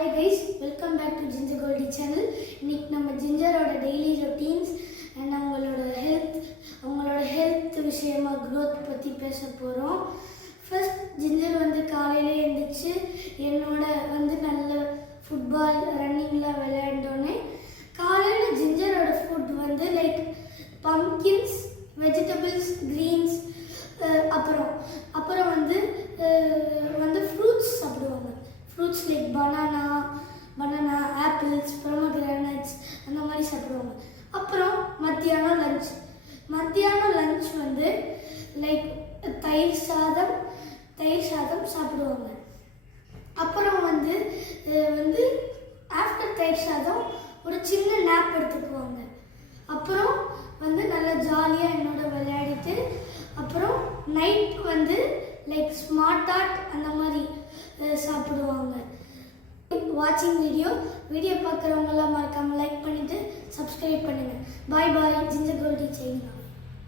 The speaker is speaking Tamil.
Hi guys, welcome back to Ginger Goldie channel. இன்னைக்கு நம்ம ஜிஞ்சரோட டெய்லி ரொட்டீன்ஸ் அண்ட் அவங்களோட ஹெல்த் விஷயமா growth பத்தி பேச போறோம். ஃபர்ஸ்ட் ஜிஞ்சர் காலையில எழுந்திருச்சு என்னோட நல்ல ஃபுட்பால் ரன்னிங்லாம் விளையாண்டோனே காலையில ஜிஞ்சரோட ஃபுட் லைக் பம்ப்கின்ஸ், வெஜிடபிள்ஸ், கிரீன்ஸ், அப்புறம் ஃப்ரூட்ஸ் சாப்பிடுவாங்க. ஃப்ரூட்ஸ் லைக் பனானா, ஆப்பிள்ஸ், பொமோகிரானட்ஸ் அந்த மாதிரி சாப்பிடுவாங்க. அப்புறம் மத்தியானம் லஞ்ச் லைக் தயிர் சாதம் சாப்பிடுவாங்க. அப்புறம் ஆஃப்டர் தயிர் சாதம் ஒரு சின்ன நேப் எடுத்துக்குவாங்க. அப்புறம் நல்லா ஜாலியாக என்னோட விளையாடிட்டு அப்புறம் நைட் லைக் ஸ்மார்ட் ஆர்ட் அந்த மாதிரி சாப்பிடுவாங்க. வாட்சிங் வீடியோ பார்க்குறவங்களாம் மறக்காமல் லைக் பண்ணிவிட்டு சப்ஸ்கிரைப் பண்ணுங்கள். பாய் ஜிஞ்சர் கோல்டி செய்யுங்க.